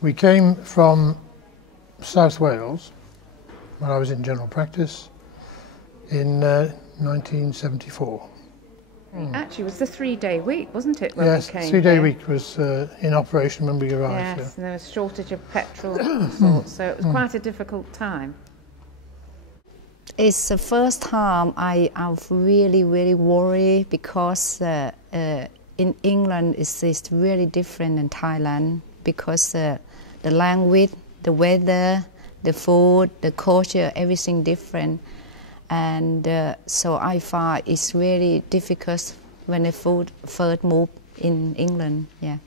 We came from South Wales when I was in general practice in 1974. Actually, it was the 3-day week, wasn't it, when yes, we came? 3-day week was in operation when we arrived. Yes, Yeah. and there was a shortage of petrol and sorts, so it was quite a difficult time. It's the first time I've really worried because in England it's really different than Thailand because the language, the weather, the food, the culture, everything different. And so I find it's really difficult when I first moved in England, yeah.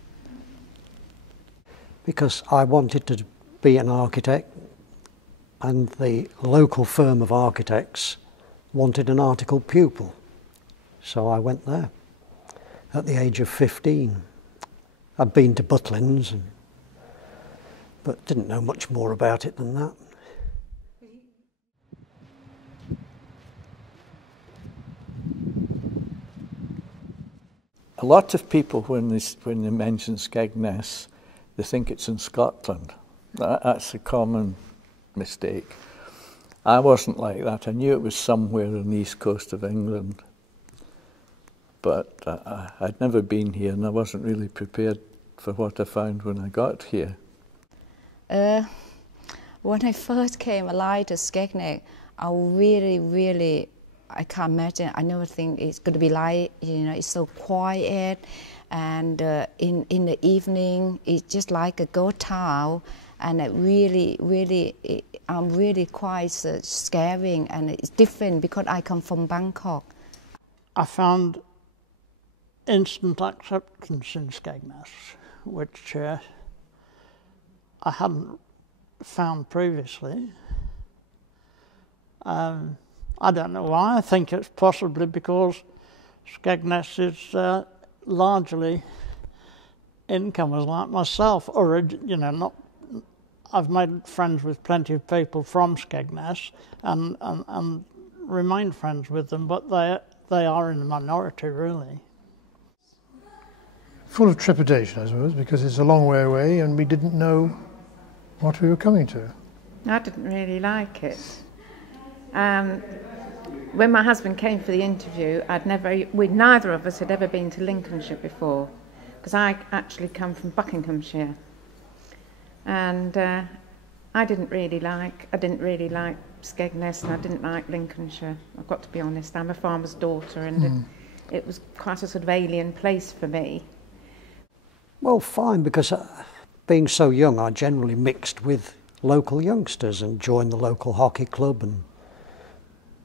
Because I wanted to be an architect, and the local firm of architects wanted an articled pupil. So I went there at the age of 15. I'd been to Butlins, but didn't know much more about it than that. A lot of people, when they mention Skegness, they think it's in Scotland. That's a common mistake. I wasn't like that. I knew it was somewhere on the east coast of England, but I'd never been here and I wasn't really prepared for what I found when I got here. When I first came alive to Skegness, I can't imagine. I never think it's going to be like, it's so quiet, and in the evening it's just like a ghost town, and it I'm really quite scaring, and it's different because I come from Bangkok. I found instant acceptance in Skegness, which I hadn't found previously. I don't know why. I think it's possibly because Skegness is largely incomers like myself, or not. I've made friends with plenty of people from Skegness and remain friends with them, but they are in the minority, really. Full of trepidation, I suppose, because it's a long way away and we didn't know what we were coming to. I didn't really like it. When my husband came for the interview, neither of us had ever been to Lincolnshire before, because I actually come from Buckinghamshire, and I didn't really like Skegness, and I didn't like Lincolnshire. I've got to be honest. I'm a farmer's daughter, and it was quite a sort of alien place for me. Well, fine, because being so young, I generally mixed with local youngsters and joined the local hockey club and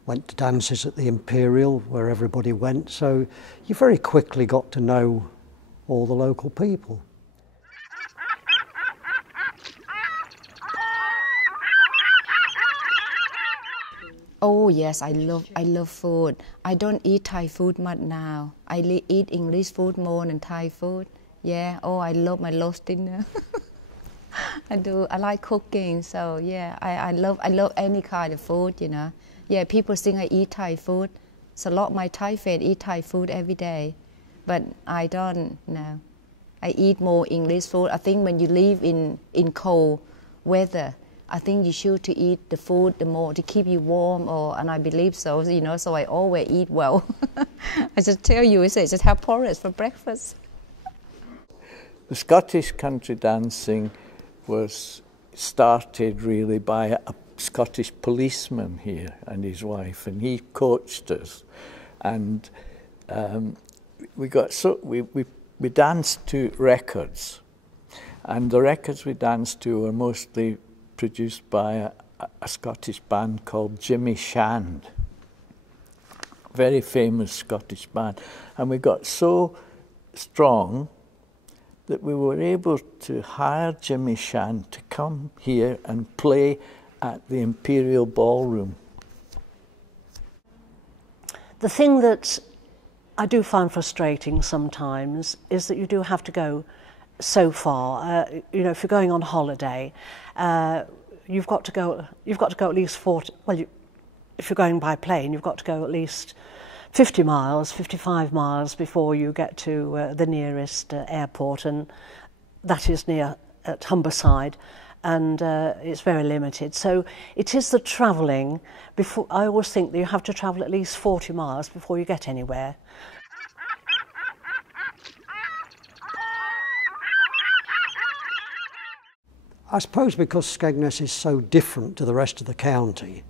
went to dances at the Imperial where everybody went, so you very quickly got to know all the local people. Oh yes, I love food. I don't eat Thai food much now. I eat English food more than Thai food. Yeah, I love my roast dinner. I do. I like cooking, so yeah, I love any kind of food, Yeah, people think I eat Thai food. So a lot of my Thai friends eat Thai food every day, but I don't. No, I eat more English food. I think when you live in cold weather, I think you should to eat the food the more to keep you warm. And I believe so. So I always eat well. I just tell you, I just have porridge for breakfast. The Scottish country dancing was started really by a Scottish policeman here and his wife, and he coached us, and we danced to records, and the records we danced to were mostly produced by a Scottish band called Jimmy Shand, very famous Scottish band, and we got so strong that we were able to hire Jimmy Shand to come here and play at the Imperial Ballroom. The thing that I do find frustrating sometimes is that you do have to go so far. If you're going on holiday, you've got to go at least 40. Well, if you're going by plane, you've got to go at least 50 miles, 55 miles before you get to the nearest airport, and that is near at Humberside, and it's very limited. So it is the travelling. Before, I always think that you have to travel at least 40 miles before you get anywhere. I suppose because Skegness is so different to the rest of the county,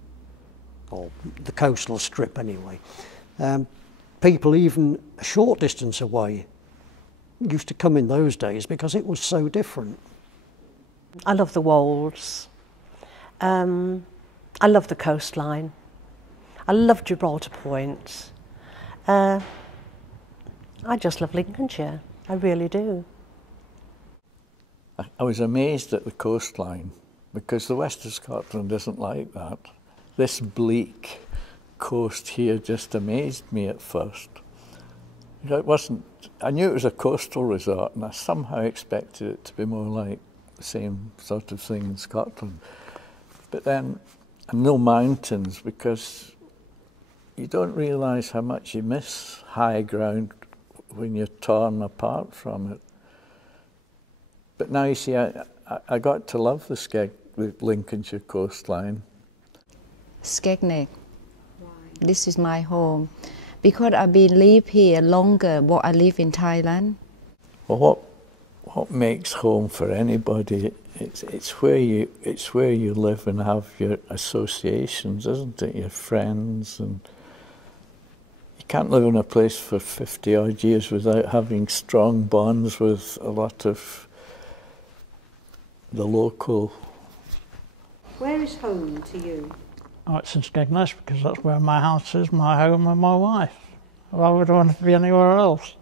or the coastal strip anyway, people even a short distance away used to come in those days because it was so different. I love the Wolds. I love the coastline. I love Gibraltar Point. I just love Lincolnshire. I really do. I was amazed at the coastline because the west of Scotland isn't like that. This bleak coast here just amazed me at first. You know, it wasn't, I knew it was a coastal resort and I somehow expected it to be more like the same sort of thing in Scotland. But then, and no mountains, because you don't realise how much you miss high ground when you're torn apart from it. But now you see, I got to love the Lincolnshire coastline. Skegness. This is my home. Because I've been live here longer than I live in Thailand. Well, what makes home for anybody? It's where you live and have your associations, isn't it? Your friends, and you can't live in a place for 50 odd years without having strong bonds with a lot of the local. Where is home to you? Oh, it's in Skegness because that's where my house is, my home and my wife. Why would I want to be anywhere else?